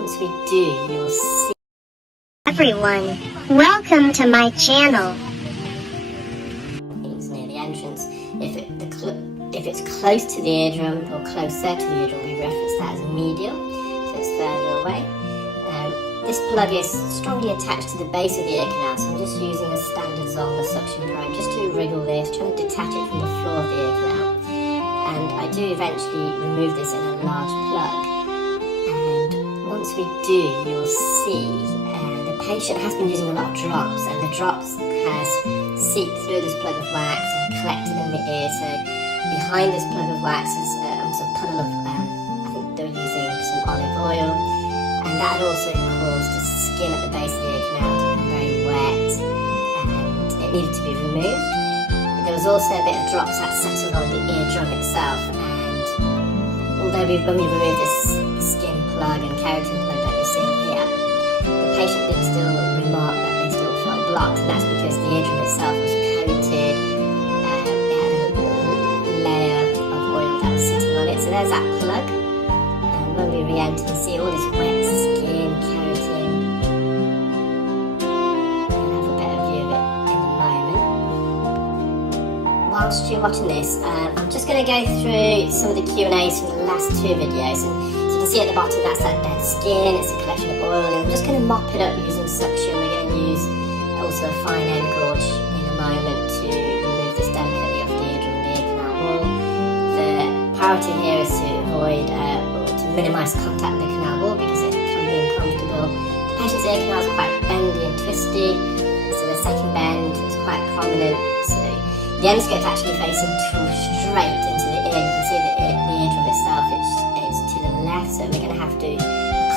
once we do, you'll see. Everyone, welcome to my channel. It's near the entrance. If it's close to the eardrum or closer to the eardrum, we reference that as medial, so it's further away. This plug is strongly attached to the base of the ear canal, so I'm just using a standard Zollner suction probe just to wriggle this, trying to detach it from the floor of the ear canal. And I do eventually remove this in a large plug. And once we do, you'll see the patient has been using a lot of drops, and the drops has seeped through this plug of wax and collected in the ear. So behind this plug of wax is some puddle of, I think they were using some olive oil, and that also caused the skin at the base of the ear canal to become very wet, and it needed to be removed. There was also a bit of drops that settled on the eardrum itself, and although when we removed this skin plug and keratin plug that you're seeing here, the patient did still remark that they still felt blocked, and that's because the eardrum itself was coated. It had a layer of oil that was sitting on it. So there's that plug, and when we re-enter, you see all this wet skin, keratin. I'll have a better view of it in a moment. Whilst you're watching this, I'm just going to go through some of the Q&As from the last two videos, and as you can see at the bottom, that's that dead skin. It's a collection of oil, and I'm just going to mop it up using suction. We're going to use also a fine end gauge in a moment to remove this delicately off the eardrum and the ear canal wall. The priority here is to avoid or to minimise contact with the canal wall because it can be uncomfortable. The patient's ear canal is quite bendy and twisty, so the second bend is quite prominent. So the endoscope is actually facing straight into the ear. You can see the eardrum itself, it's to the left, so we're going to have to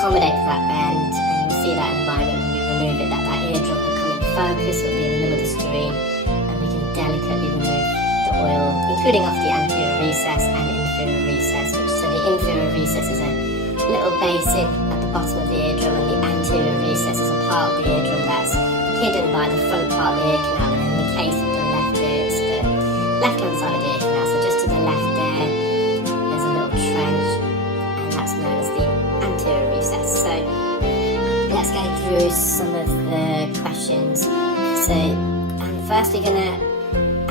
accommodate for that bend, and you'll see that in a moment when we remove it, that eardrum will come in focus, it will be in the middle of the screen, and we can delicately remove the oil, including off the anterior recess and inferior recess. So the inferior recess is a little basin at the bottom of the eardrum, and the anterior recess is a part of the eardrum that's hidden by the front part of the ear canal, and in the case of the left ear, it's the left-hand side of the ear canal, so just to the left there's a little trench, and that's known as the anterior recess. So let's go through some of the questions. So I'm firstly going to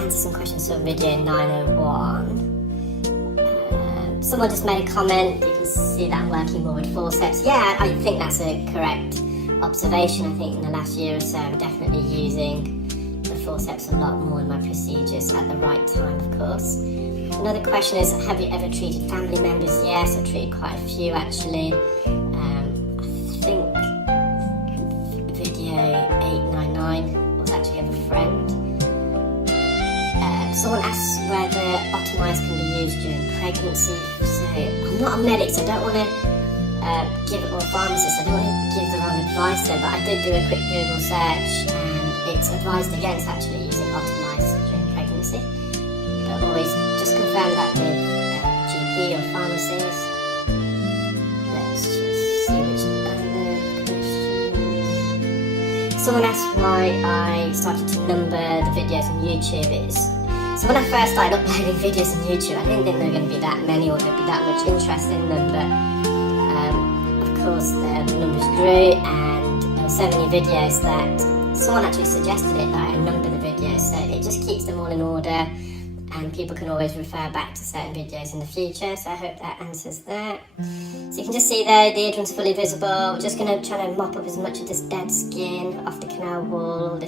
answer some questions from video 901. Someone just made a comment. You can see that I'm working more with forceps. Yeah, I think that's a correct observation. I think in the last year or so I'm definitely using the forceps a lot more in my procedures at the right time, of course. Another question is, have you ever treated family members? Yes, I've treated quite a few actually. I think video 899 was actually of a friend. Someone asks whether Otomize can be used during pregnancy. So I'm not a medic, so I don't want to give it, or a pharmacist, I don't want to give the wrong advice there, but I did do a quick Google search, and it's advised against actually using Otomize during pregnancy. But always just confirm that with GP or pharmacist. Let's just see which other questions. Someone asked why I started to number the videos on YouTube. So when I first started uploading videos on YouTube, I didn't think there were going to be that many or there'd be that much interest in them, but of course the numbers grew, and there were so many videos that someone actually suggested it that I number the videos, so it just keeps them all in order, and people can always refer back to certain videos in the future. So I hope that answers that. So you can just see there, the eardrum's fully visible. We're just going to try to mop up as much of this dead skin off the canal wall.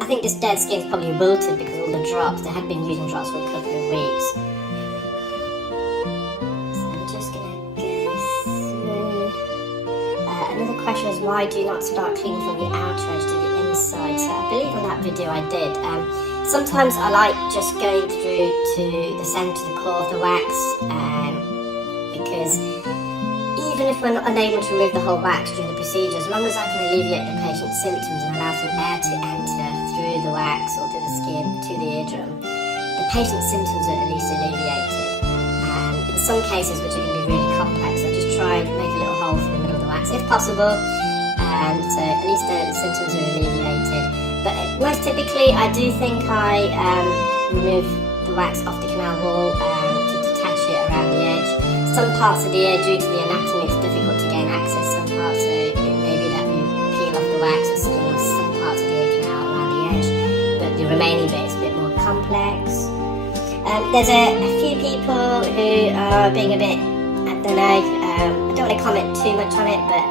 I think this dead skin is probably wilted because of all the drops. They had been using drops for a couple of weeks. So I'm just going to go through. Another question is, why do you not start cleaning from the outer edge to the inside? So I believe on that video I did. Sometimes I like just going through to the centre, the core of the wax, because even if we're not unable to remove the whole wax during the procedure, as long as I can alleviate the patient's symptoms and allow some air to enter through the wax or through the skin to the eardrum, the patient's symptoms are at least alleviated. And in some cases, which are going to be really complex, I just try and make a little hole through the middle of the wax if possible, and so at least the symptoms are alleviated. But most typically, I do think I remove the wax off the canal wall to detach it around the edge. Some parts of the ear, due to the anatomy, it's difficult to gain access some parts, so it may be that we peel off the wax or skin off some parts of the ear canal around the edge, but the remaining bit is a bit more complex. There's a few people who are being a bit, I don't know, I don't want to comment too much on it, but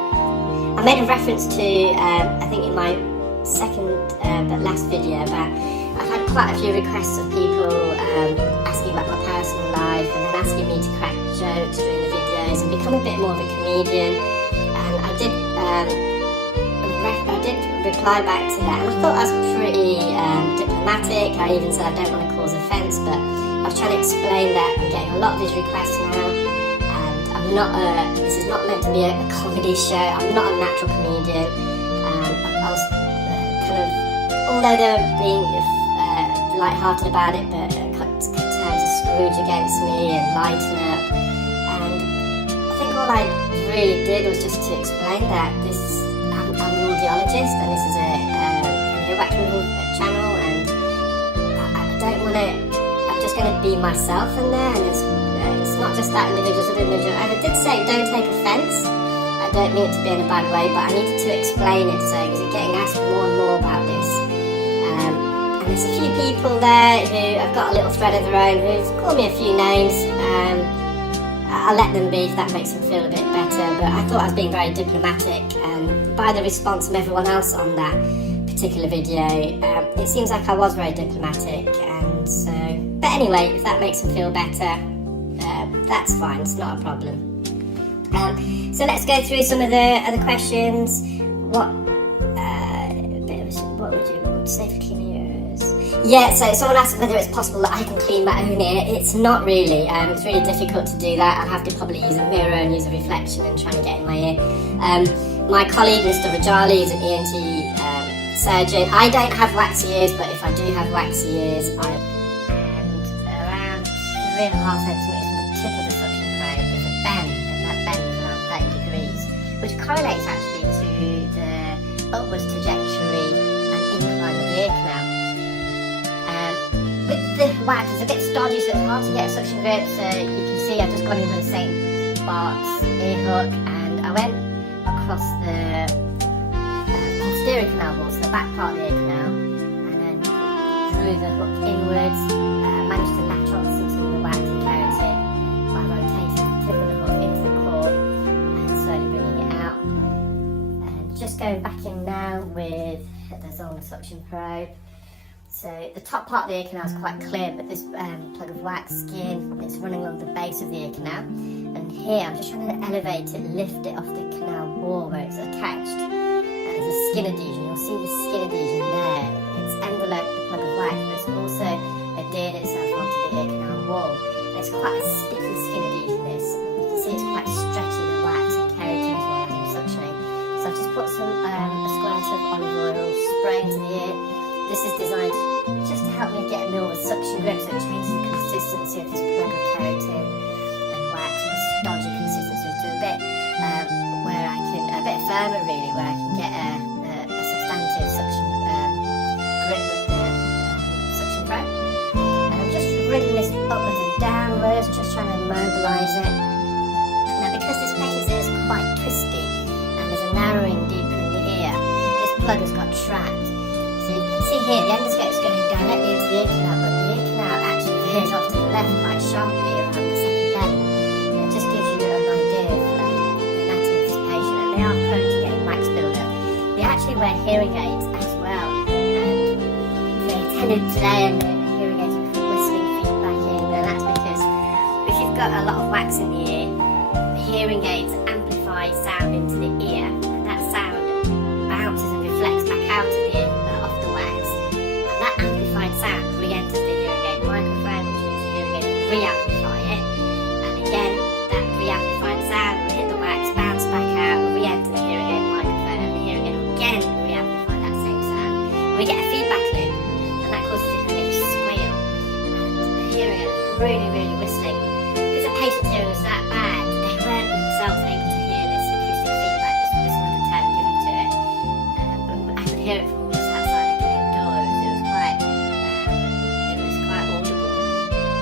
I made a reference to, I think in my second but last video, but I've had quite a few requests of people asking about my personal life and then asking me to crack jokes during the videos and become a bit more of a comedian. And I did reply back to that, and I thought I was pretty diplomatic. I even said I don't want to cause offence, but I was trying to explain that I'm getting a lot of these requests now, and I'm not this is not meant to be a comedy show. I'm not a natural comedian. I was kind of, although they're being light-hearted about it, but cut terms of Scrooge against me and lighten up. And I think all I really did was just to explain that I'm an audiologist, and this is an earwax removal channel, and I don't want to. I'm just going to be myself in there, and it's not just that individual to the individual. And I did say don't take offence. I don't mean it to be in a bad way, but I needed to explain it, so because you're getting asked more and more about this. And there's a few people there who have got a little thread of their own who've called me a few names. I'll let them be if that makes them feel a bit better, but I thought I was being very diplomatic, and by the response from everyone else on that particular video, it seems like I was very diplomatic, and so, but anyway, if that makes them feel better, that's fine, it's not a problem. So let's go through some of the other questions. What would you say for cleaning your ears? Yeah, so someone asked whether it's possible that I can clean my own ear. It's not really. It's really difficult to do that. I'll have to probably use a mirror and use a reflection and try and get in my ear. My colleague, Mr. Rajali, is an ENT surgeon. I don't have waxy ears, but if I do have waxy ears, and around 3.5 centimetres from the tip of the suction probe, there's a bend, and that bend is around 30 degrees, which correlates actually to the upwards trajectory and incline of the ear canal. With the wax, it's a bit stodgy, so it's hard to get a suction grip. So you can see I've just gone in with the St. Bart's ear hook, and I went across the posterior canal wall, so the back part of the ear canal, and then drew the hook inwards, managed to latch on some of the wax and keratin by rotating the tip of the hook into the cord and slowly bringing it out. And just going back in now with the Zollner suction probe. So the top part of the ear canal is quite clear, but this plug of wax skin is running along the base of the ear canal. And here I'm just trying to elevate it, lift it off the canal wall where it's attached. There's a skin adhesion. You'll see the skin adhesion there. It's enveloped the plug of wax, but it's also adhered itself onto the ear canal wall. And it's quite a sticky skin adhesion, this. You can see it's quite stretchy, the wax and keratin as well as I'm suctioning. So I've just put a squirt of olive oil, spray into the ear. This is designed just to help me get a more of a suction grip, so it changes the consistency of this plug of keratin and wax from a stodgy consistency to a bit where I can, a bit firmer really, where I can get a substantive suction grip with the suction probe. And I'm just wriggling this upwards and downwards, just trying to mobilise it. Now because this patient's ear is quite twisty and there's a narrowing deeper in the ear, this plug has got trapped. So you can see here, the endoscope is going directly into the ear canal, but the ear canal actually veers off to the left quite sharply around the second bend. And it just gives you an idea of the anatomy of this patient, and they are prone to getting wax buildup. They actually wear hearing aids as well, and they attended today and the hearing aids with whistling feedback in, and that's because if you've got a lot of wax in the ear, the hearing aids amplify sound into the ear, and that sound bounces and reflects back out of the ear. That amplified sound re-enters the hearing aid microphone, which means the hearing aid will re-amplify it. And again, that re-amplified sound will hit the wax, bounce back out, re-enter the hearing aid microphone, and the hearing aid will again re-amplify that same sound. And we get a feedback loop, and that causes the hearing aid to squeal. And the hearing aid is really, really whistling. Because the patient's hearing was that bad, they weren't themselves able to hear this acoustic feedback, this another term given to it. But I could hear it from just outside the clinic door. It was quite audible.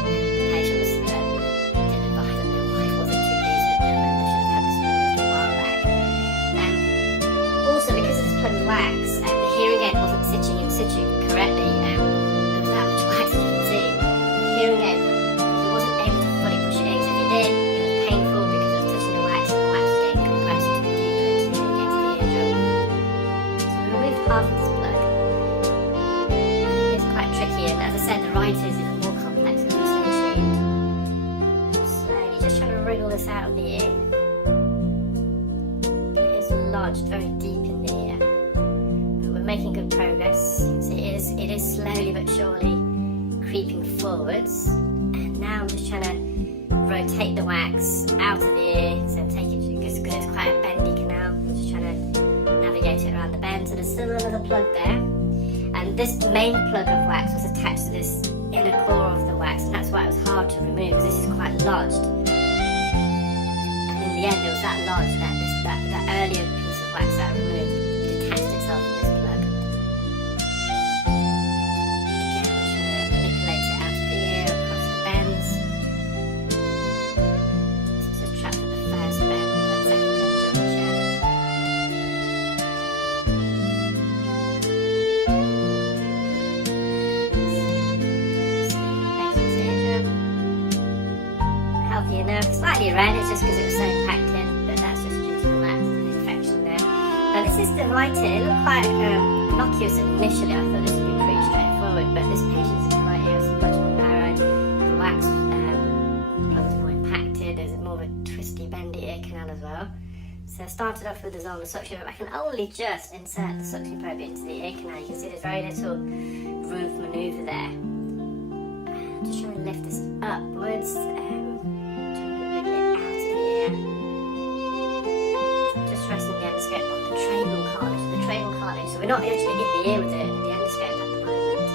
The patient was did advise that their wife wasn't too pleased with them, and they should have had this removed a while back. lodged very deep in the ear. But we're making good progress. So it is slowly but surely creeping forwards. And now I'm just trying to rotate the wax out of the ear. So take it, because it's quite a bendy canal. I'm just trying to navigate it around the bend. So there's still another plug there. And this main plug of wax was attached to this inner core of the wax, and that's why it was hard to remove, because this is quite lodged. And in the end, it was that lodged that earlier piece of wax that I removed detached itself from this plug. Again, I'm just trying to manipulate it out of the ear, across the bends. This is trapped at the first bend, but second junction. Healthy enough, slightly red, it's just because it was so packed in, but that's just due to the wax infection there. Now this is the right ear. It looked quite innocuous initially. I thought this would be pretty straightforward, but this patient's right ear is much more narrow. The wax plug was more impacted. There's more of a twisty, bendy ear canal as well. So I started off with the Zollner suction probe. I can only just insert the suction probe into the ear canal. You can see there's very little room for manoeuvre there. Just trying to lift this upwards. Resting the endoscope on the tragal cartilage. The tragal cartilage, so we're not actually in the ear with the endoscope at the moment.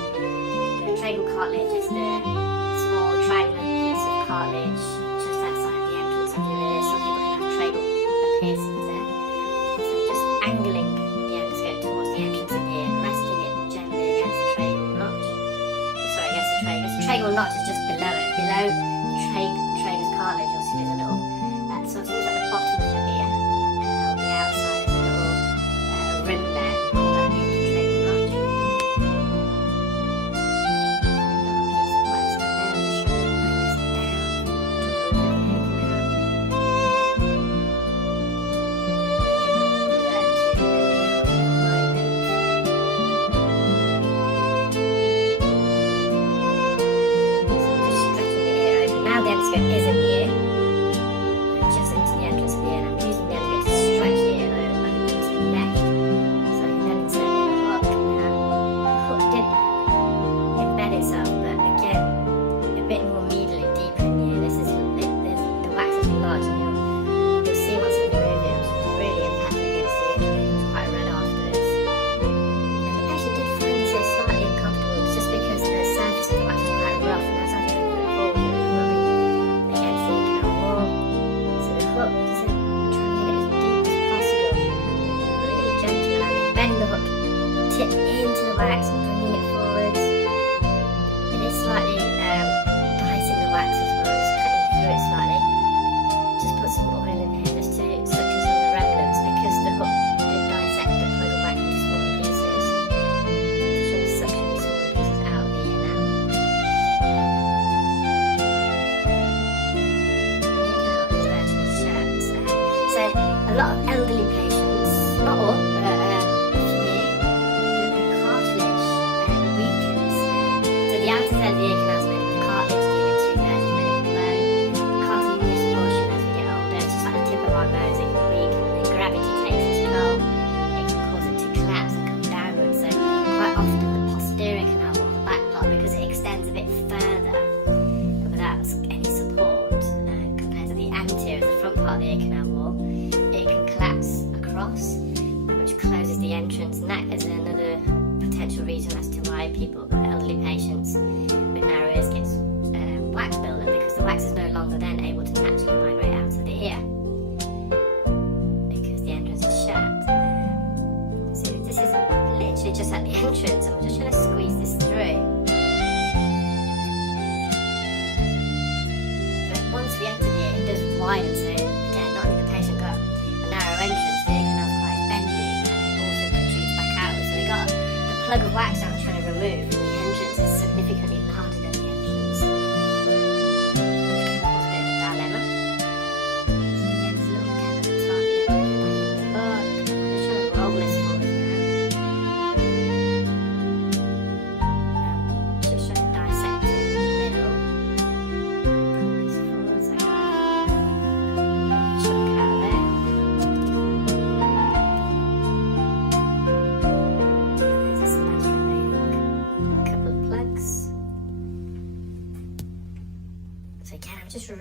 The tragal cartilage is the small triangular piece of cartilage just outside the entrance of your ear. Some people can have tragal piercings there. So just angling the endoscope towards the entrance of the ear, resting it gently against the tragal notch. Sorry, against the tragus. The tragal notch is just below it. Below the tragus cartilage, you'll see there's a little, so it's almost at the bottom of your ear. Rim there, call that the intertragal notch. Another piece of wax down there, I'm just trying to bring this down to the ear canal. So I'm just stretching the ear open. Now the endoscope is in the ear. We're just into the entrance of the ear, and I'm using the endoscope to stretch the ear open to the left. Itself, but again, a bit more medially, deeper in the ear. The wax is lodged, and you'll see once I remove it, it was really impacted against the ear. It was quite red afterwards. And the patient did find this ear slightly uncomfortable, just because the surface of the wax was quite rough, and as I was moving it forward, it was rubbing against the ear canal wall. So the hook, just trying to get it as deep as possible, really gentle, and I would bend the hook, tip into the wax, and bringing it forwards. Slightly dicing the wax as well, just cutting through it slightly. Just put some oil in here just to suction some of the remnants, because the hook did dissect the plug of wax into smaller pieces. Just trying to suction these smaller pieces out of the ear now. The ear canal is virtually shut. So a lot of elderly patients, not all, but a few, the cartilage weakens. The outer third of the ear canal is made of cartilage, the inner two-thirds is made of bone. The cartilaginous portion, as we get older, it's just like the tip of our nose, it can weaken, and then gravity takes its toll. It can cause it to collapse and come downwards. So quite often the posterior canal, or the back part, because it extends a bit further without any support compared to the anterior, the front part of the ear canal wall, it can collapse across, which closes the entrance, and that is another potential reason as to why elderly patients with narrow ears get wax buildup, because the wax is no longer then able to naturally migrate out of the ear because the entrance is shut. So this is literally just at the entrance, and I'm just trying to squeeze this through. But once we enter the ear, it does widen, so again, not only the patient got a narrow entrance, the ear canal is quite bendy, and it also protrudes back outwards. So we got the plug of wax that I'm trying to remove, and the entrance is significantly larger than the entrance, which can cause a bit of a dilemma. So again, there's a little gap at the top here, back in the hook. I'm just trying to roll this forward now. Just trying to dissect it in the middle. Pull this forward so I can chunk out there.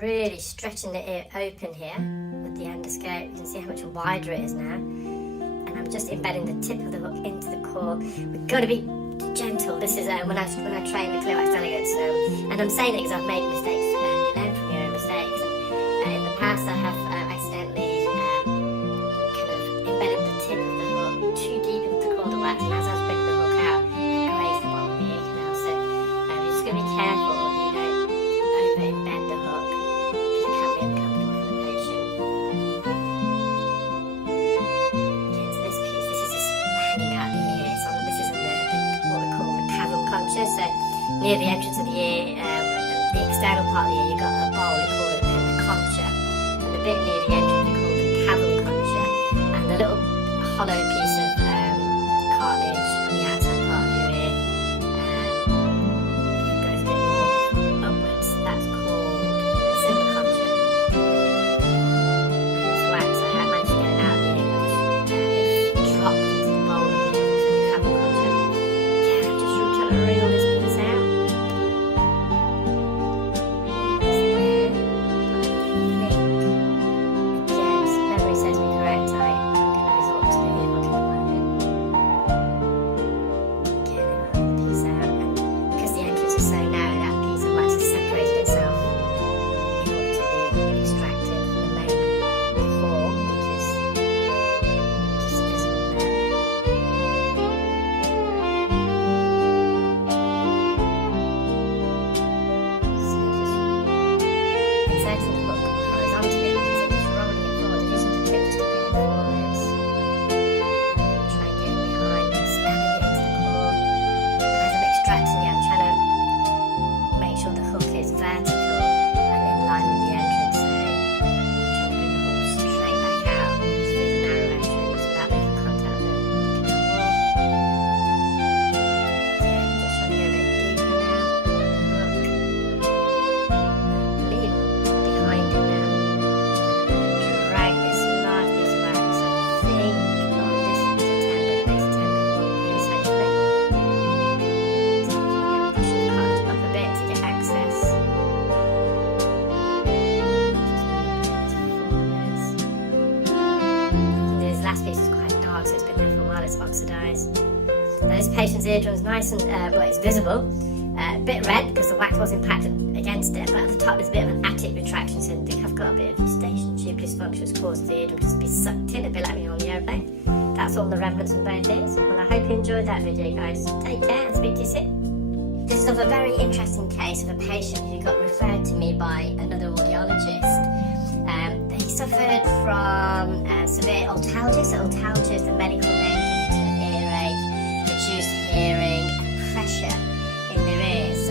really stretching the ear open here with the endoscope. You can see how much wider it is now. And I'm just embedding the tip of the hook into the core. We've got to be gentle. This is when I train the Clearwax delegates, and I'm saying it because I've made mistakes. You learn from your own mistakes. And in the past, I have accidentally kind of embedded the tip of the hook too deep into the caudal wax, and as I was bringing the hook out, I grazed the bottom of the ear canal. So you're just going to be careful that you don't over embed the hook, because it can be uncomfortable for the patient. Get to this piece. This is just hanging out the ear. This is in what we call the cavum concha. So near the entrance of the ear, the external part of the ear, you've got a bowl. We call it the concha, and the bit near the entrance we call the cavum concha, and the little hollow piece of cartilage on the outside part of your ear goes a bit more upwards. That's called the silver concha. And this wax, I had managed to get it out of the ear, which dropped into the bowl of the ear, so the cavum concha. Yeah, I'm just trying to reel this piece out. Memory serves me correct. I'm going to resort to the hook at the moment. Get the piece out, and because the entrance is so narrow, that piece of wax has separated itself in order to be extracted from the main core, which is just visible there. So just inserting the hook horizontally, you can see just rolling it forward, using the tip just to bring it forwards. Try and get it behind, stabbing it into the core. And as I'm extracting it, I'm trying to make sure the hook is vertical and in line with the entrance. So I'm trying to bring the hook straight back out through the narrow entrance without making contact with the canal wall. Yeah, just trying to go a bit deeper now with the hook. Leave behind it now. Drag this large piece of wax, I think, on this tendon, base tendon, one piece actually. So I'm pushing the cartilage up a bit to get access. This last piece is quite dark, so it's been there for a while, it's oxidised. Now this patient's eardrum's nice and, well, it's visible. A bit red because the wax was impacted against it, but at the top there's a bit of an attic retraction, so they have got a bit of eustachian tube dysfunction, which causes the eardrum to be sucked in, a bit like when you're on the airplane. That's all the remnants of both ears. Well, I hope you enjoyed that video, guys. Take care and speak to you soon. This is of a very interesting case of a patient who got referred to me by another audiologist. He suffered from severe otalgia. So otalgia is the medical name given to earache, reduced hearing, and pressure in their ears.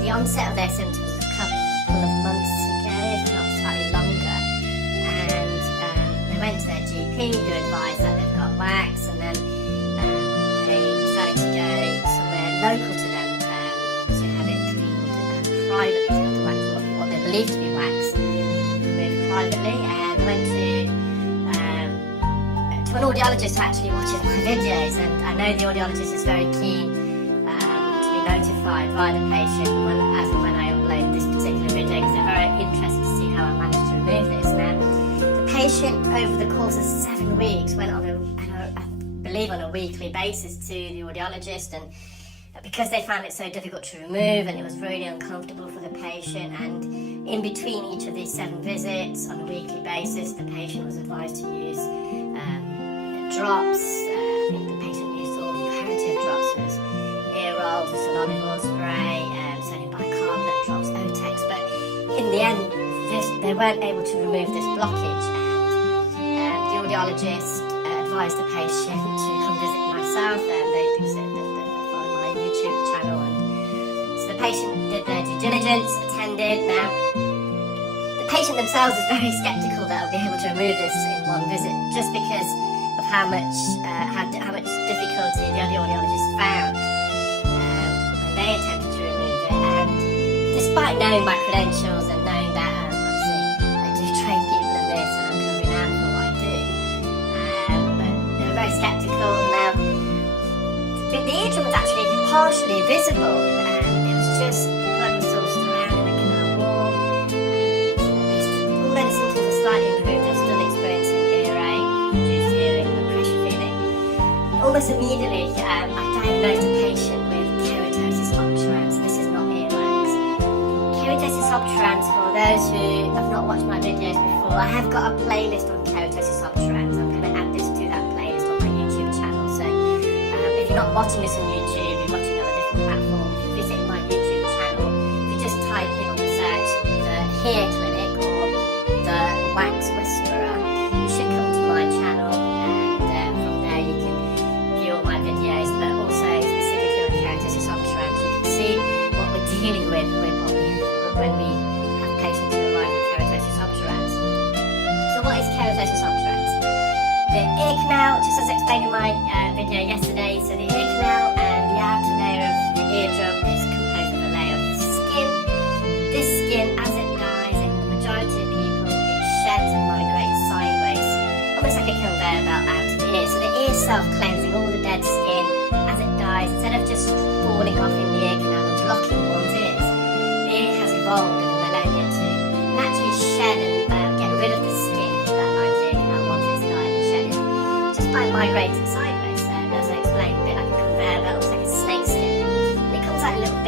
The onset of their symptoms was a couple of months ago, if not slightly longer, and they went to their GP who advised that they've got wax, and then they decided to go somewhere local to them to have it cleaned privately, to have the wax, what they believe to be wax, removed privately, and went to an audiologist who actually watches my videos, and I know the audiologist is very keen to be notified by the patient as and when I upload this particular video, because they're very interested to see how I managed to remove this. Now, the patient over the course of 7 weeks went on I believe on a weekly basis to the audiologist, and because they found it so difficult to remove and it was really uncomfortable for the patient, and in between each of these 7 visits on a weekly basis, the patient was advised to use drops. I think the patient used all comparative drops, so it was Earol, Solonivore spray, sodium bicarbonate drops, Otex, but in the end they weren't able to remove this blockage, and the audiologist advised the patient to come visit myself, and they said that they follow my YouTube channel, and so the patient did their due diligence, attended. Now the patient themselves is very sceptical that I'll be able to remove this in one visit, just because of how much difficulty the audiologist found when they attempted to remove it. And despite knowing my credentials and knowing that obviously I do train people in this and I'm kind of renowned for what I do, but they were very sceptical. Now the eardrum was actually partially visible, and it was just the blood was still surrounding the canal wall. almost immediately, I diagnosed a patient with keratosis obturans. This is not earwax. Keratosis obturans, for those who have not watched my videos before, I have got a playlist on keratosis obturans. I'm going to add this to that playlist on my YouTube channel. So if you're not watching this on YouTube, you're watching it on a different platform, if you visit my YouTube channel, if you just type in on the search the Hair Clinic or the Wax Whisperer, you should come to my channel, and from there you can view all my videos, but also specifically on keratosis obturans. You can see what we're dealing with when we have patients who arrive with keratosis obturans. So what is keratosis obturans? The ear canal, just as I explained in my video yesterday, so the ear canal and the outer layer of the eardrum is composed of a layer of skin. This skin, as it dies in the majority of people, it sheds and migrates sideways, almost like a conveyor belt out of the ear. So the ear self-cleansing all the dead skin as it dies, instead of just falling off in the ear canal and blocking one's ears, the ear has evolved in the millennia to naturally shed and get rid of the skin that lines the ear canal once it's died and shed it, just by migrating sideways. As I explained, a bit like a conveyor belt, almost like a snake skin. And it comes out in little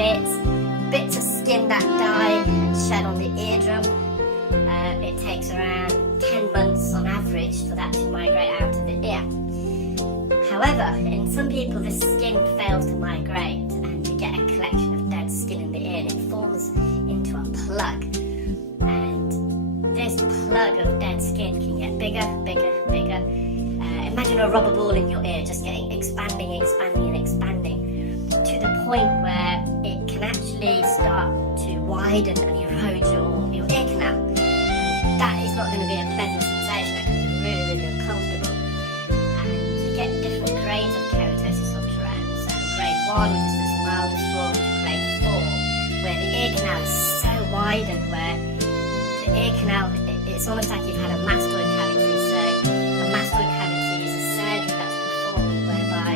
bits of skin that die and shed on the eardrum. It takes around 10 months on average for that to migrate out of the ear. However, in some people the skin fails to migrate and you get a collection of dead skin in the ear, and it forms into a plug. And this plug of dead skin can get bigger. Imagine a rubber ball in your ear just getting expanding to the point where it can actually start to widen and erode your ear canal. And that is not going to be a pleasant sensation. That can be really uncomfortable. And you get different grades of keratosis obturans. Grade 1, which is the mildest form, to grade 4, where the ear canal is so widened where the ear canal, it's almost like you've had a mastoid cavity. So a mastoid cavity is a surgery that's performed whereby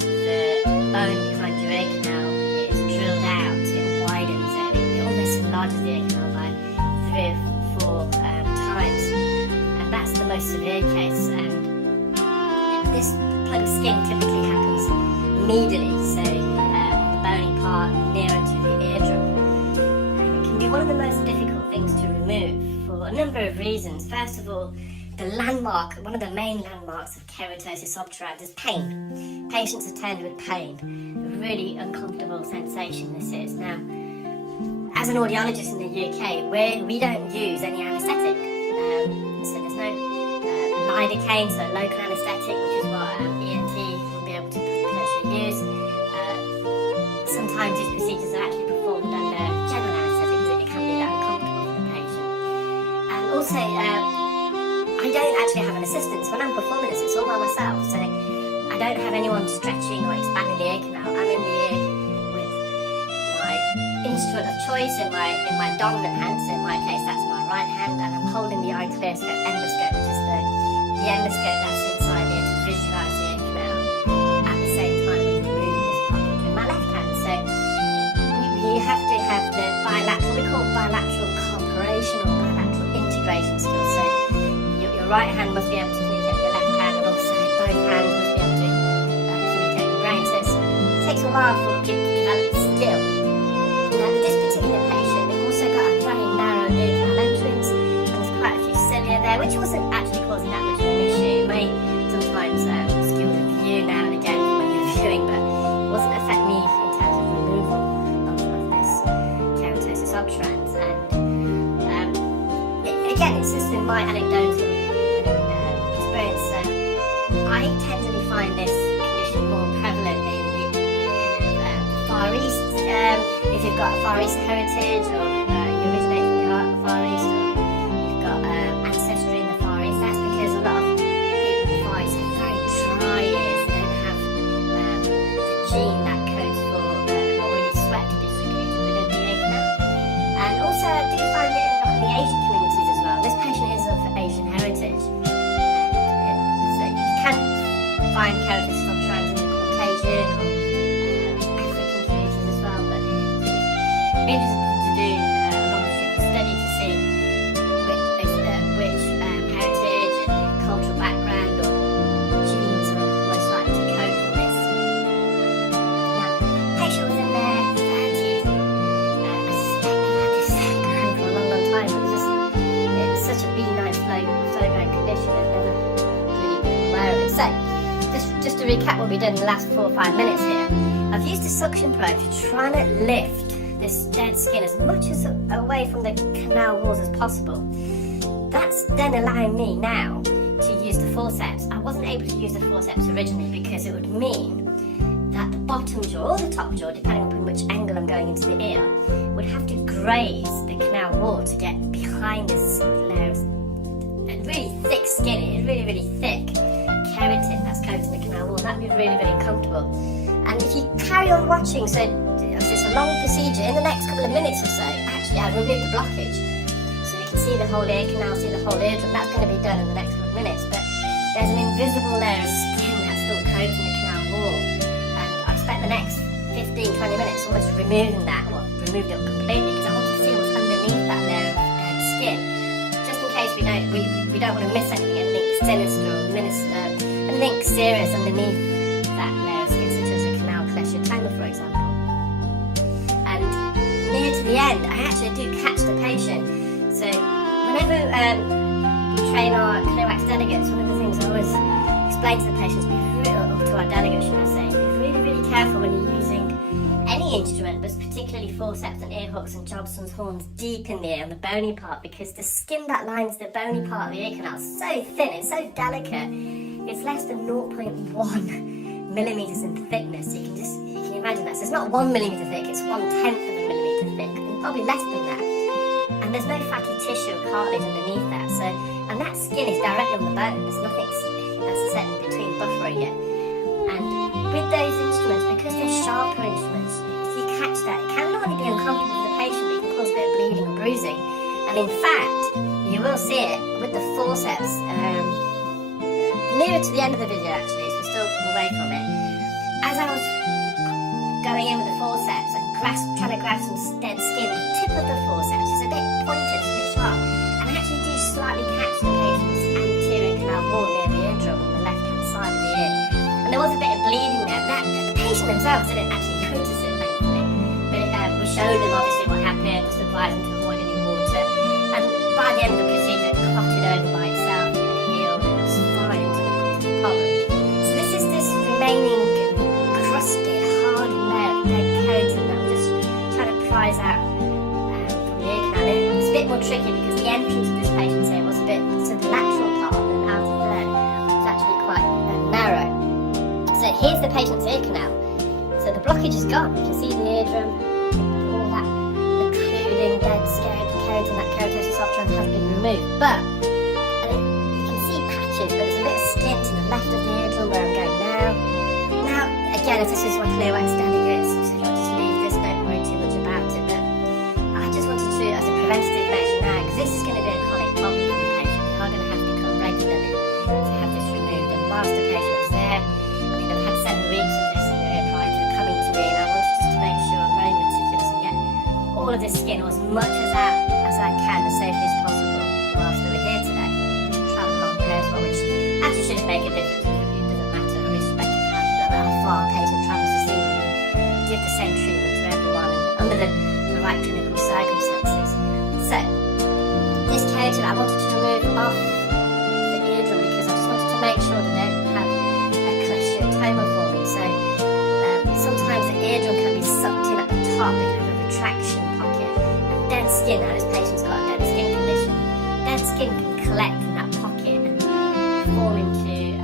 the bone behind your ear canal is drilled out, it widens it, it almost enlarges the ear canal by 3 or 4 times, and that's the most severe case. And this plug of skin typically happens medially, so the bony part nearer to the eardrum, and it can be one of the most difficult things to remove for a number of reasons. First of all, one of the main landmarks of keratosis obturans is pain. Patients attend with pain. A really uncomfortable sensation this is. Now, as an audiologist in the UK, we don't use any anaesthetic. So there's no lidocaine, so local anaesthetic, which is what ENT will be able to potentially use. Sometimes these procedures are actually performed under general anaesthetic because it can be that uncomfortable for the patient. And also, I don't actually have an assistant, so when I'm performing this, it's all by myself. So I don't have anyone stretching or expanding the ear canal. I'm in the ear with my instrument of choice in my dominant hand. So in my case, that's my right hand, and I'm holding the iClearScope endoscope, which is the endoscope that's inside the ear to visualise the ear canal. At the same time, I'm removing this pocket with my left hand. So you have to have the bilateral, we call it bilateral cooperation or bilateral integration skills. So your right hand must be able to communicate with your left hand, and also both hands must be able to communicate with your brain. So it takes a while for people to develop the skill. Now, with this particular patient, they've also got a very narrow ear canal entrance. There's quite a few cilia there, which wasn't actually causing that much of an issue. It may sometimes skew the view now and again when you're viewing, but it wasn't affect me in terms of removal of this keratosis obturans. And again, it's just in my anecdotal experience. I generally find this condition more prevalent in the Far East. If you've got a Far East heritage, or you originate from the Far East, or you've got ancestry in the Far East, that's because a lot of people in the Far East have very dry ears. They don't have the gene that codes for oily sweat to be secreted within the ear canal. And also, I do find it in the Asian communities as well. This patient is of Asian heritage. So you can find keratosis obturans in the Caucasian or African communities as well, but it'd be interesting to do just to recap what we've done in the last 4 or 5 minutes here, I've used a suction probe to try and lift this dead skin as much as away from the canal walls as possible. That's then allowing me now to use the forceps. I wasn't able to use the forceps originally because it would mean that the bottom jaw or the top jaw, depending upon which angle I'm going into the ear, would have to graze the canal wall to get behind this layer of really thick skin. It is really, really thick keratin that's coating the canal wall. That'd be really, really uncomfortable. And if you carry on watching, so it's a long procedure, in the next couple of minutes or so, actually I've removed the blockage. So you can see the whole ear canal, see the whole eardrum. That's going to be done in the next couple of minutes. But there's an invisible layer of skin that's still coating the canal wall. And I've spent the next 15, 20 minutes almost removing that, or removed it completely, because I wanted to see what's underneath that layer of skin. Just in case we don't want to miss anything sinister or anything serious underneath that layer of skin, such as a canal cholesteatoma, for example. And near to the end, I actually do catch the patient. So whenever we train our ClearWax delegates, one of the things I always explain to the patients, or to our delegates, should I say, be really, really careful when you're using any instrument, but particularly forceps and ear hooks and Jobson's horns deep in the ear, on the bony part, because the skin that lines the bony part of the ear canal is so thin, it's so delicate, it's less than 0.1 millimeters in thickness. You can imagine that. So it's not 1 millimeter thick, it's 1/10 of a millimeter thick, and probably less than that. And there's no fatty tissue or cartilage underneath that. So, and that skin is directly on the bone. There's nothing, as I said, in between buffering it. And with those instruments, because they're sharper instruments, if you catch that, it can not only be uncomfortable for the patient, but it can cause a bit of bleeding or bruising. And in fact, you will see it with the forceps. Nearer to the end of the video, actually, so we're still away from it. As I was going in with the forceps and trying to grab some dead skin, the tip of the forceps is a bit pointed, it's a bit sharp, and I actually do slightly catch the patient's anterior canal wall near the eardrum on the left-hand side of the ear. And there was a bit of bleeding there, but the patient themselves didn't actually notice it, thankfully. But we showed them obviously what happened, just advised them to avoid any water. And by the end of the procedure, it clotted over by itself, and it healed, and it was fine, and it wasn't a problem. So this is this remaining crusted, hard layer of dead keratin that I'm just trying to prise out from the ear canal. It's a bit more tricky because the entrance of this patient's ear was a bit to the lateral part, and the outer third was actually quite narrow. So here's the patient's ear canal. So the blockage is gone. You can see the eardrum, all that occluding dead keratin, that keratosis obstrucans has been removed. But you can see patches, but there's a bit of skin to the left of the eardrum where I'm going now. Now, again, if this is my ClearWax delegates, I'll just leave this, don't worry too much about it. But I just wanted to, as a preventative measure now, because this is going to be a chronic problem for the patient. They are going to have to come regularly to have this removed. And whilst the patient was there, I mean, I've had 7 weeks of this in their ear prior to coming to me, and I wanted just to make sure I'm very meticulous and get all of this skin, or as much as I can, as safely as possible, whilst they were here today. Travel along here as well, which actually shouldn't make a difference. It doesn't matter, irrespective of how far a patient travels to see them. Give the same treatment to everyone under the right clinical circumstances. So, this keratin I wanted to remove off the eardrum because I just wanted to make sure that they don't have a cholesteatoma for me. So, sometimes the eardrum can be sucked in at the top, they can have a retraction pocket. And dead skin, now this patient's got a dead skin condition, dead skin can collect in that pocket and form into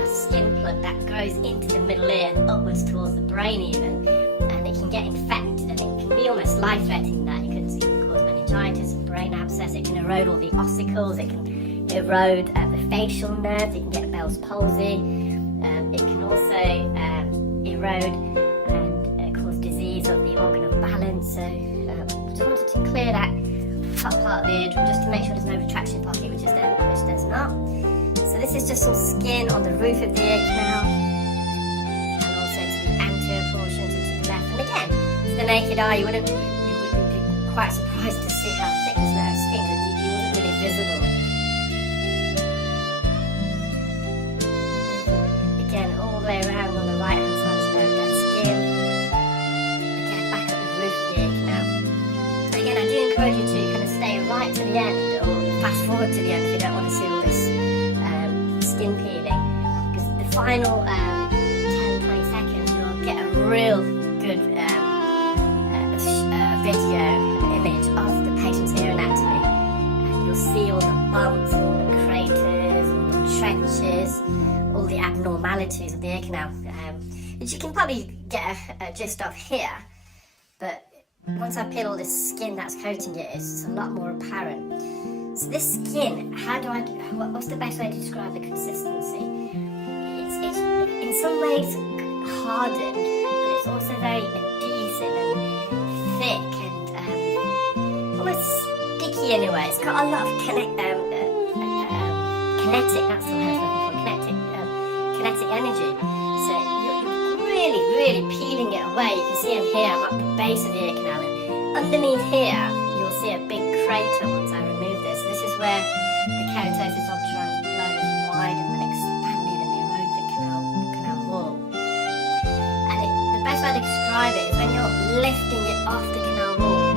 a skin plug that grows into the middle ear and upwards towards the brain even, and it can get infected and it can be almost life-threatening. That it can cause meningitis and brain abscess, it can erode all the ossicles, it can erode the facial nerves, it can get Bell's palsy, it can also erode and cause disease of the organ of balance. So just wanted to clear that top part of the eardrum just to make sure there's no retraction pocket, which there's not. So this is just some skin on the roof of the ear canal, and also to the anterior portions and to the left. And again, to the naked eye, you would be quite surprised to see how thick this layer of skin is. It wasn't really visible. Again, all the way around on the right hand side is a layer of dead skin. Again, back up the roof of the ear canal. Again, I do encourage you to kind of stay right to the end, or fast forward to the end if you don't want to see all this skin peeling, because the final 10-20 seconds, you'll get a real good video image of the patient's ear anatomy, and you'll see all the bumps, all the craters, all the trenches, all the abnormalities of the ear canal, which you can probably get a gist of here, but once I peel all this skin that's coating it, it's a lot more apparent. So this skin, what's the best way to describe the consistency? It's in some ways hardened, but it's also very adhesive and thick and almost sticky in a way. It's got a lot of kinetic, that's the word I was looking for, kinetic energy. So you're really peeling it away. You can see I'm here, I'm at the base of the ear canal, and underneath here, you'll see a big crater once I remove this. This is where the keratosis obturans below has widened and expanded and eroded the canal wall. And the best way to describe it is when you're lifting it off the canal wall,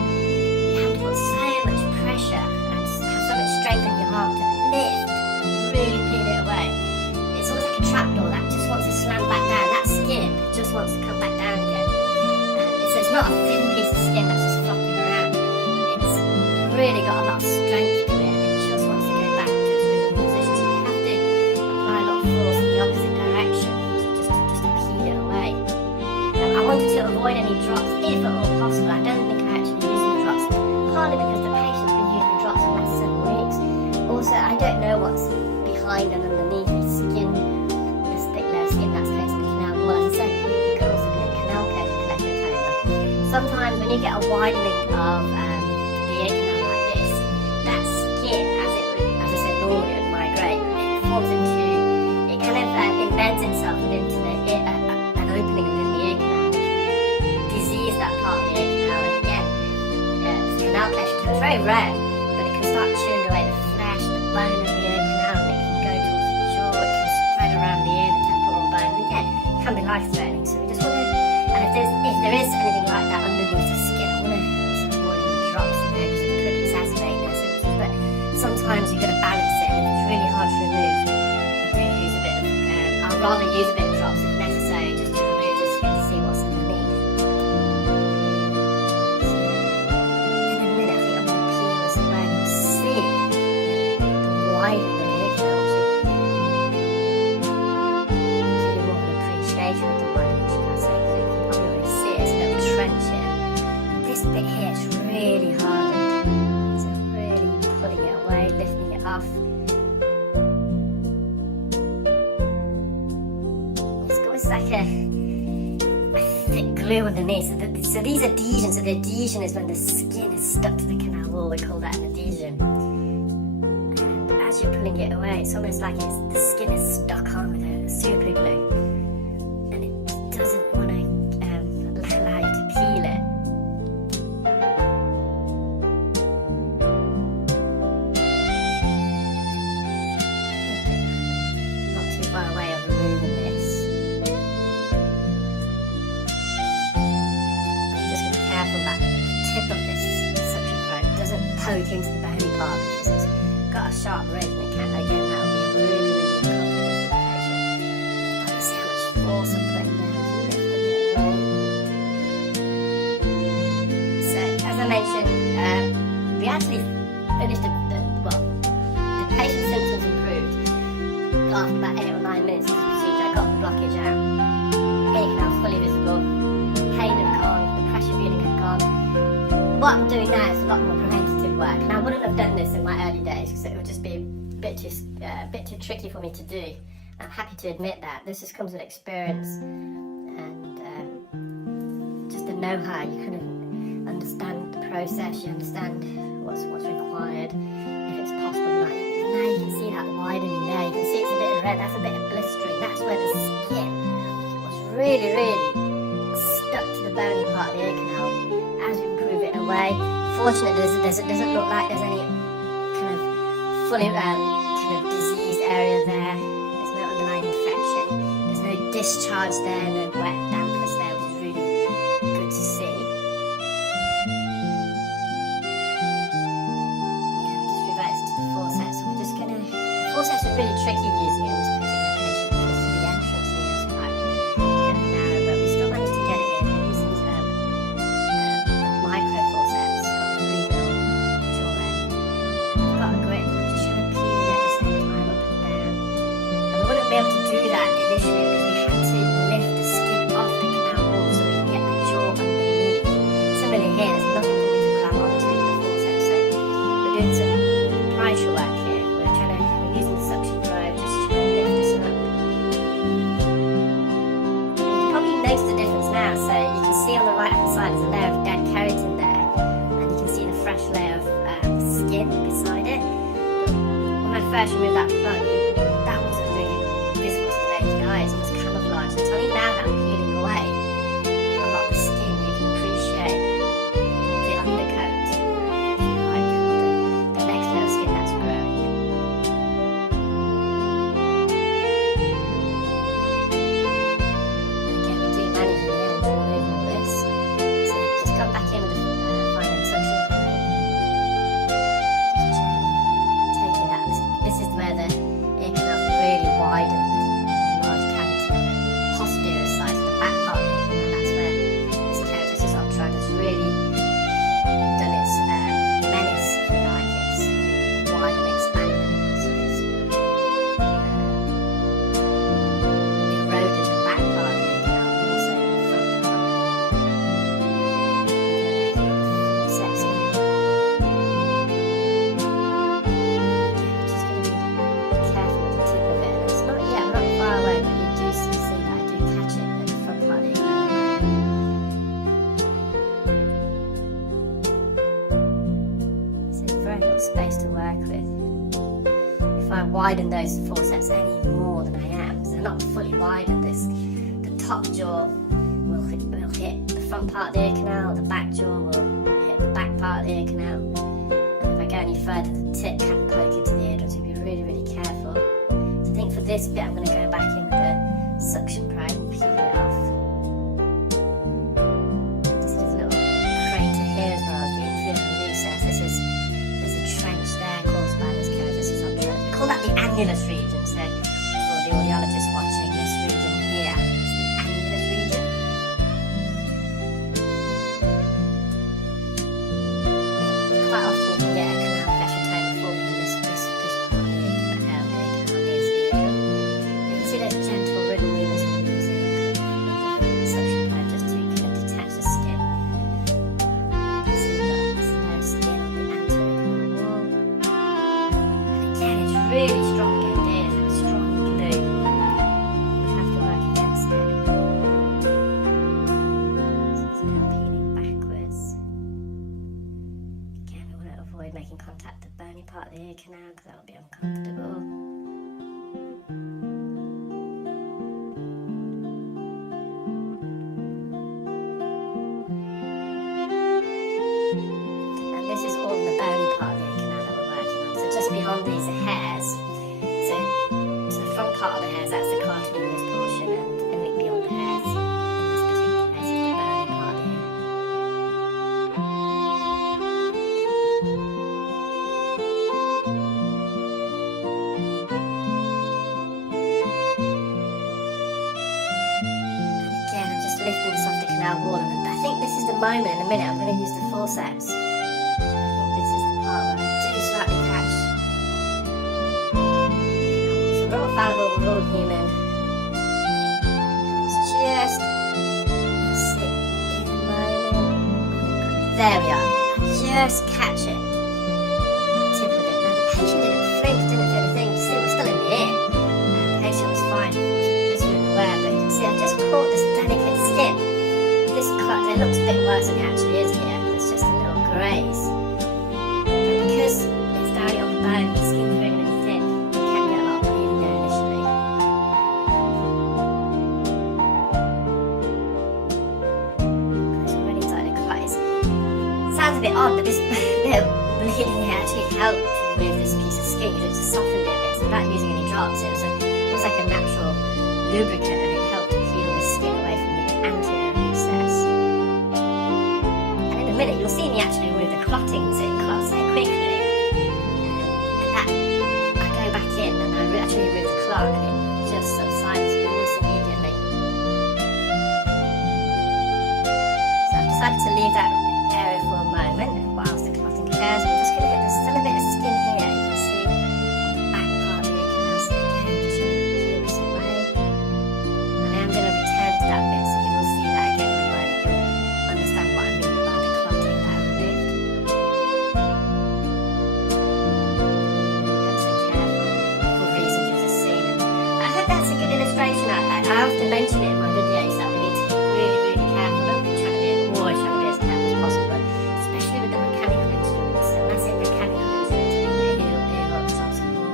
you have to put so much pressure and have so much strength in your arm to lift, really peel it away. It's almost like a trapdoor that just wants to slam back down. That skin just wants to come back down again. So it's not a thin piece of skin that's just flopping around. It's really got a lot of strength to it, and it just wants to go back to its original position. So you have to apply a lot of force in the opposite direction just to peel it away. I wanted to avoid any drops if at all possible. I don't think I actually use any drops, partly because the patient's been using drops for the last 7 weeks. Also, I don't know what's behind and underneath the skin, this thick layer of skin that's coating the canal wall. As I said, it could also be a canal collector. Sometimes when you get a widening of the ear canal like this, that skin, as I said normally it would migrate, it forms into, it kind of embeds itself into an opening within the ear canal. It can disease that part of the ear canal, and again, canal collector is very rare, but it can start chewing away the flesh, the bone of the ear canal, and it can go towards the jaw, it can spread around the ear, the temporal bone, and again, it can be life-threatening. So we just want to, and if there is anything like that underneath the skin, I want to avoid any drops in there because it could exacerbate their symptoms. But sometimes you've got to balance it, and if it's really hard to remove, I do use a bit of, I'd rather use a bit of drops if necessary, just to remove the skin to see what's underneath. So, in a minute, I think I'm going to peel this away and see the widening of the ear canal, give you more of an appreciation of the widening, should I say, because you can probably already see it. It's a little trench here. This bit here is really hardened, so really pulling it away, lifting it off. It's almost like a thick glue underneath. So these adhesions, so the adhesion is when the skin is stuck to the canal wall, we call that an adhesion. And as you're pulling it away, it's almost like the skin is stuck on with a super glue, and it doesn't want to allow you to peel it. Not too far away of removing this. I'm just going to be careful that the tip of this suction probe doesn't poke into the bony part, because it's got a sharp ridge, and it can, again, that will be really uncomfortable for the patient. But you see how much force I'm putting there, lifting it away. So, as I mentioned, we actually finished the patient's symptoms improved after about 8 or 9 minutes of the procedure. I got the blockage out, ear canal fully visible, pain had gone, the pressure feeling had gone. What I'm doing now is a lot more preventative work, and I wouldn't have done this in my early days because it would just be a bit too tricky for me to do. I'm happy to admit that. This just comes with experience and just the know-how. You kind of understand the process, you understand what's required, if it's possible or not. Now you can see that widening there, you can see it's a bit of red, that's a bit of blistering, that's where the skin was really stuck to the bony part of the ear canal. As we improve it away, fortunately it doesn't look like there's any kind of fully diseased area there. There's no underlying infection, there's no discharge there, no wet dampness there, which is really good to see. Just reverts to the forceps. So we're just gonna, the forceps are really tricky using it in this particular patient because of the entrance. first removed that plug, that wasn't really visible to the naked eye. It's almost camouflaged. It's only now that I'm peeling away a lot of the skin, you can appreciate the undercoat, if you like, the next layer of skin that's growing. And again, we do manage in the end to remove all this. So just come back in with a fine suction fluid. Just gently taking that. This is where the ear canal really widened. There's a large cavity on the posterior side, the back part of the ear canal. That's where this Keratosis obtrans has really done its menace, if you like. It's widened, expanded, so it's eroded the back part of the ear canal, also the front part. Sets in. Just going to be careful with the tip of it. And it's not yet, we're not far away, but you do see that I do catch it at the front part of the ear canal. So very little space to work with. If I widen those forceps any more than I am, so they're not fully widened, the top jaw will hit the front part of the ear canal, the back jaw will hit the back part of the ear canal. And if I go any further, the tip can poke into the eardrum, so be really, really careful. So I think for this bit, I'm going to go back in with a suction probe and peel it off. This is a little crater here as well as the inferior recess. There's a trench there caused by this Keratosis obtrans. We call that the annulus region. So for the audiologist watching, this region here is the annulus region. Quite often you can get a canal fechatoma forming in this part of the ear canal near the eardrum. You can see there's gentle rhythm movements when you're using the suction probe just to kind of detach the skin. This is a layer of skin on the anterior canal wall. And again, it's really strong in there, it's like a strong glue. We have to work against it. So it's now peeling backwards. Again, we want to avoid making contact with the bony part of the ear canal because that will be uncomfortable. And this is all the bony part of the ear canal that we're working on. So just beyond these are hairs. So the front part of the hairs, that's the cartilaginous portion, and anything beyond the hairs in this particular case is the bony part of the ear. Again, I'm just lifting this off the canal wall, and I think this is the moment. In a minute, I'm going to use the forceps. I think this is the part where I do slightly catch. So we're all fallible, we're all human. It's just sit in a moment. There we are. Just catch it. Tip of it. Now the patient didn't flinch, didn't feel a thing. You see, it was still in the ear. The patient was fine. Just aware, but you can see I just caught this delicate skin. This cut, it looks a bit worse than it actually is here. It's just a little graze. But because it's directly on the bone, the skin's really, really thin, you can get a lot of bleeding there initially. It's already starting to cut. Sounds a bit odd, but this bit of bleeding here actually helped remove this piece of skin because it just softened it a bit. So without using any drops, it was like a natural lubricant, and it helped peel the skin away from the anterior recess. And in a minute, you'll see me actually remove the clotting, so it clots so quickly. And that, I go back in and I actually remove the clot, and it just subsides almost immediately. So I've decided to leave that area for a moment whilst the clotting occurs. I'm just going to hit, there's still a bit of skin here, you can see on the back part of the ear canal. So again, just trying to peel this away. And I am going to return to that bit, so you will see that again in a moment. You'll understand what I mean by the clotting that I removed. I'm so careful for reasons you've just seen. And I hope that's a good illustration. I often mention it in my videos that we need to be really, really careful. I'm trying to be always trying to be as careful as possible, but especially with the mechanical instruments. And that's in mechanical instruments, I think the ear hooks, obviously more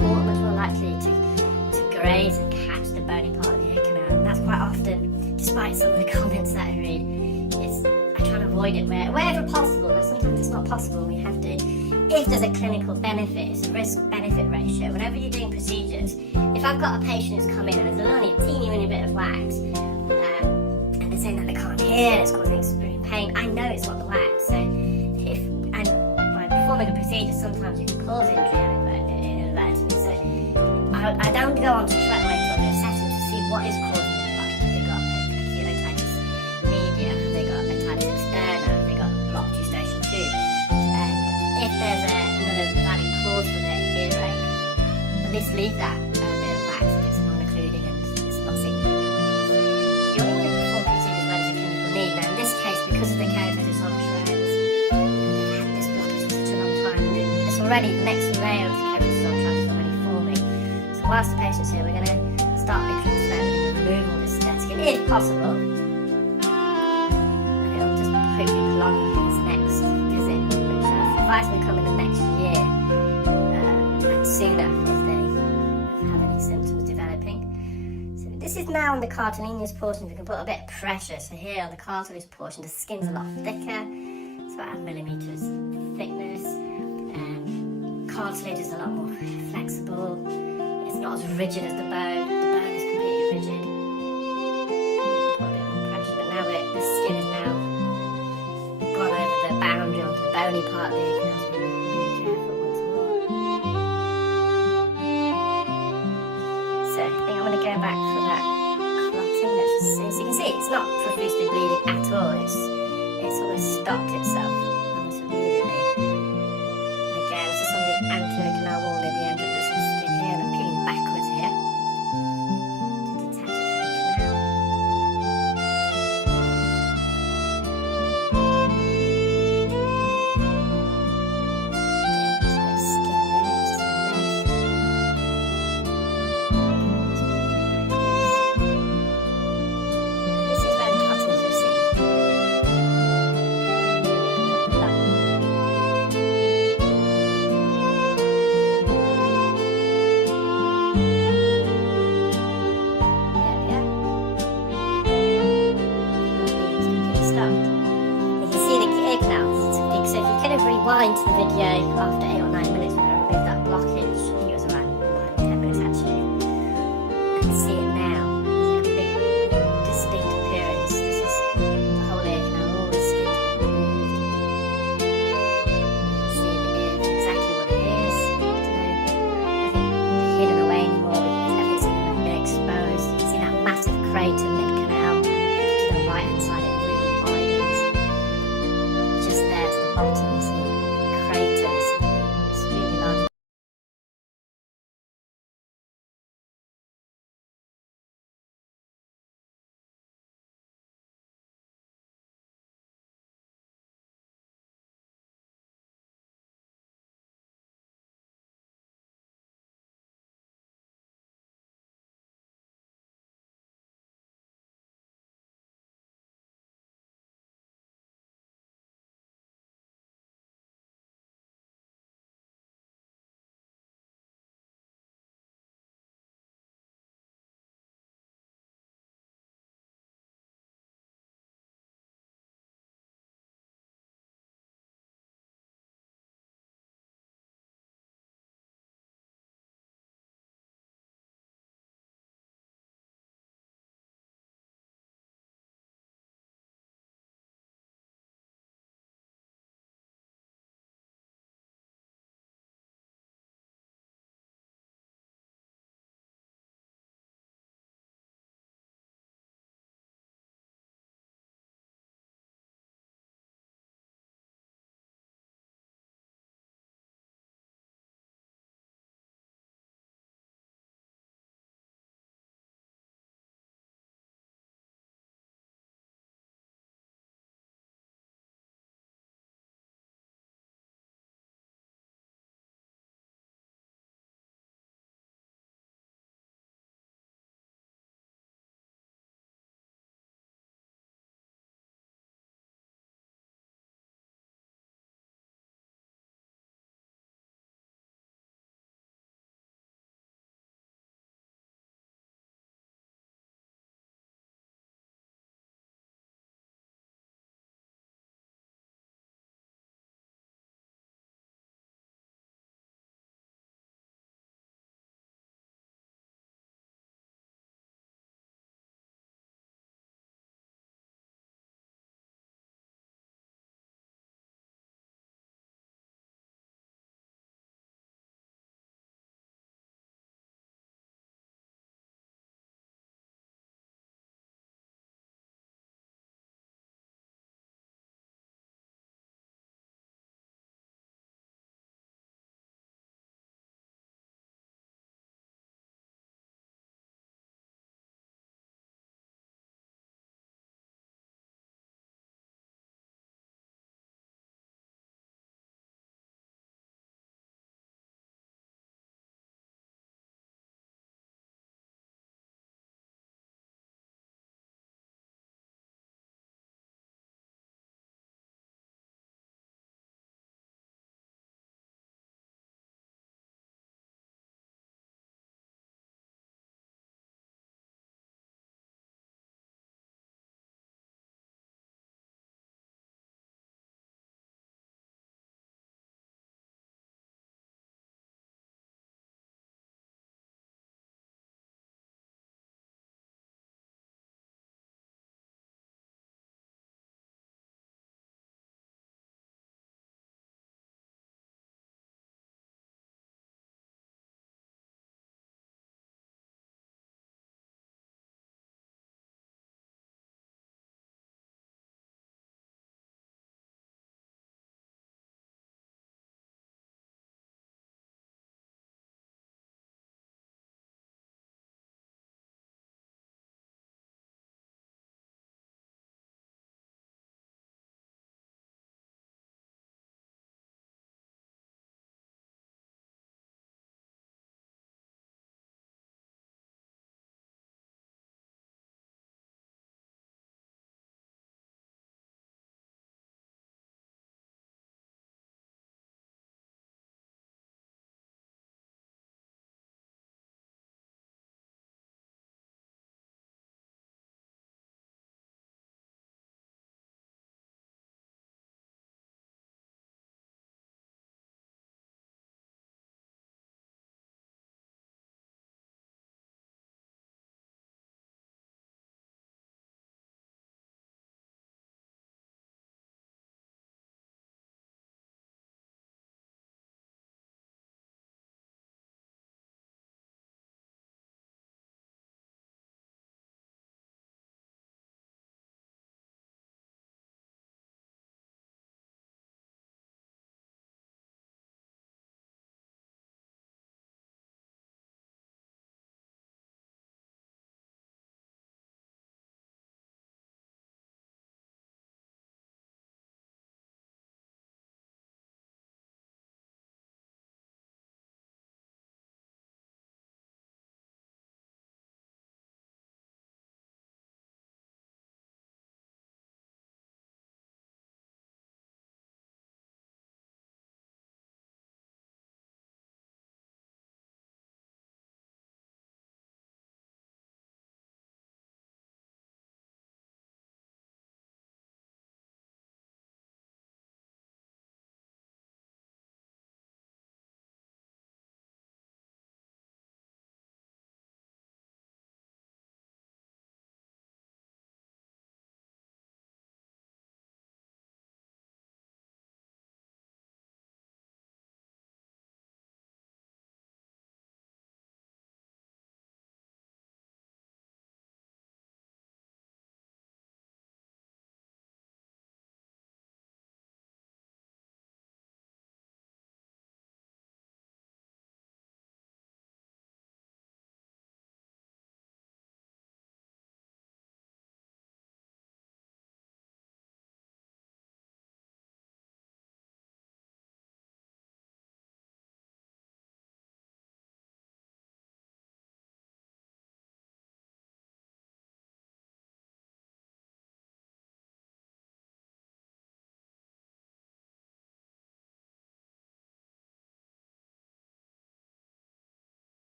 much more likely to graze and catch the bony part of the ear canal. And that's quite often, despite some of the comments that I read, I try to avoid it wherever possible. Now sometimes it's not possible, we have to, if there's a clinical benefit, it's a risk-benefit ratio. Whenever you're doing procedures, if I've got a patient who's come in and there's only a teeny bit of wax, and they're saying that they can't hear and it's causing extreme pain, I know it's not the wax. So by performing a procedure, sometimes you can cause injury inadvertently. So I don't go on to straight away to the assessment to see what is causing it. Like, have they got otitis media? Have they got otitis externa? Have they got blocked eustachian tube? And if there's another valid cause for their earache, at least leave that bit of wax if it's non-occluding and it's not significant. You only want to perform procedures when there's a clinical need. Now in this case, because of the keratosis on shreds, they've had this blockage for such a long time, and it's already, the next layer of the keratosis on shreds is already forming. So whilst the patient's here, we're going to start looking slowly and remove all this dead skin, if possible. And it'll just hopefully prolong his next visit, which advice will come in the next year, and sooner if they have any symptoms developing. So this is now on the cartilaginous portion. We can put a bit of pressure. So here on the cartilage portion, the skin's a lot thicker. It's about 1 millimeters thickness. Cartilage is a lot more flexible. It's not as rigid as the bone. The bone is completely rigid. Put a bit more pressure, but now the skin is now gone over the boundary onto the bony part of the ear canal. So we're really careful once more. So I think I'm going to go back for that clotting. Let's just see. So you can see it's not profusely bleeding at all. It's sort of stopped itself.